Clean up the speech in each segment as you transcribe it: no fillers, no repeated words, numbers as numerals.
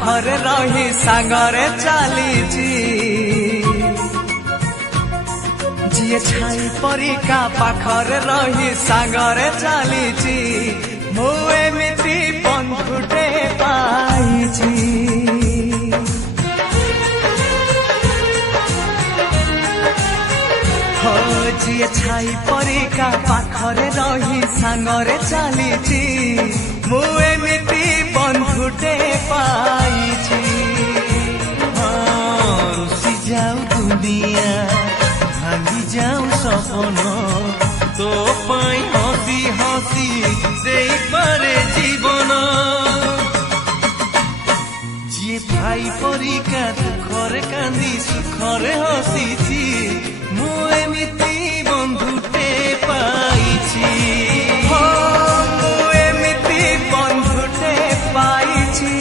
पाखरे रही सांगरे चलीची जिए छाई परिका पाखरे रही सांगरे चलीची मु एमिति बंधुटे पाइची हो जिए छाई परिका पाखरे रही सांगरे चलीची मु एमिति बंधुटे पाइची रुसी जाऊ दुनिया भांगी जाऊ सपन तो पाई हसी हसी देई पारे जीवन जी भाई परिका दुखरे कांदी सुखरे हसीची मु एमिति बंधुटे पाइची मु एमिति बंधुटे पाइची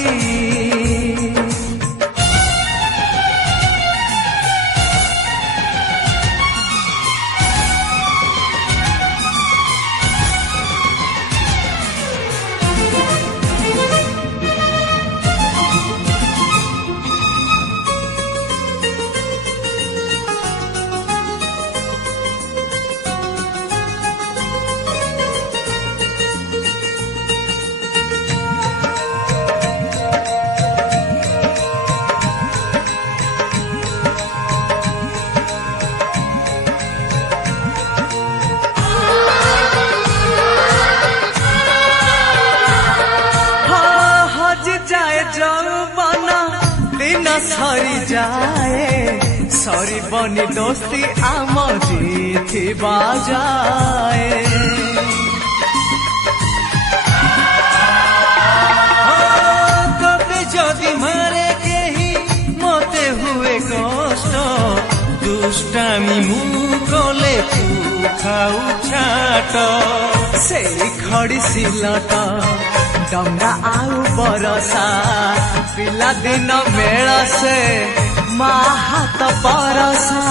दिन सरी जाए सरी बनी दोस्ती आम जीथी बाजाए तबे जदि मारे केही मते हुए कष्ट दुष्टामी मु कले तू खाऊ छाट से खड़ी सिलट डंगा आउ बरसा पिला दिन मेल से माँ हाथ बरसा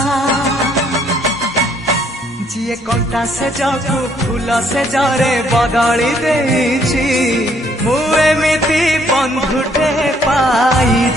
जिए कंटा से जगू फूल से जरे बदली देछि मु एमिति बंधुटे पाई